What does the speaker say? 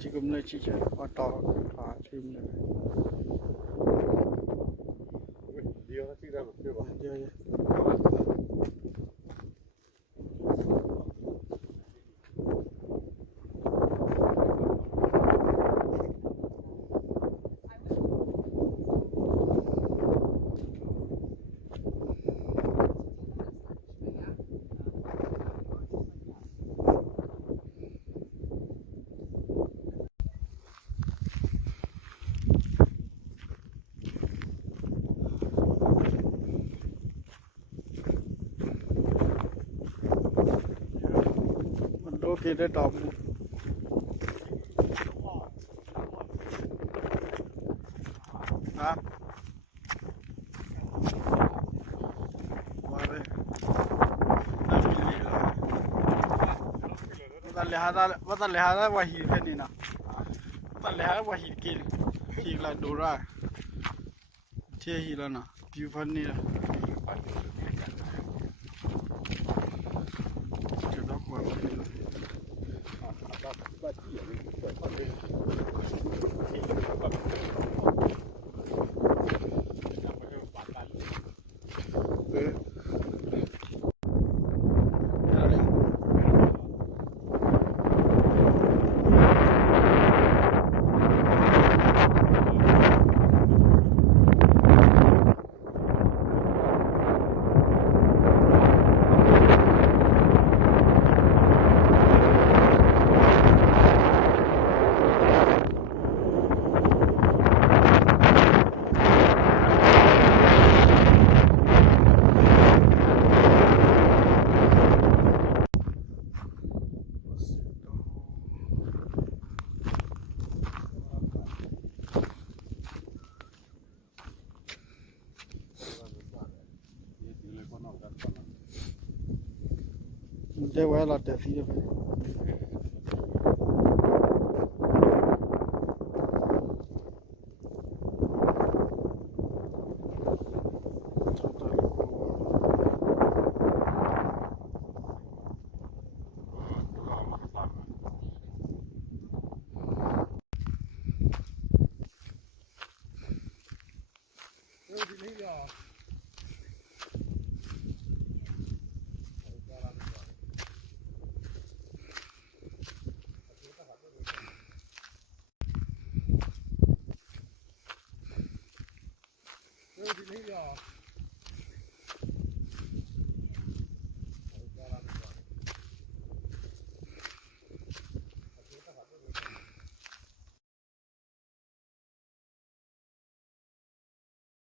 지금 내 진짜 왔다 다 지금 내. 네가 찍자고 해봐. 예.มันโอเคได้ตอบฮะมาเลยน่ากินเลยว่าแต่เลยฮะว่าหินแค่นี้นะแต่เลยฮะว่าหินกินหินละดูร่าเที่ยหินแล้วนะผิวพรรณนี่นะจะต้องความเป็นได้ไว้เราแต่ฟีไป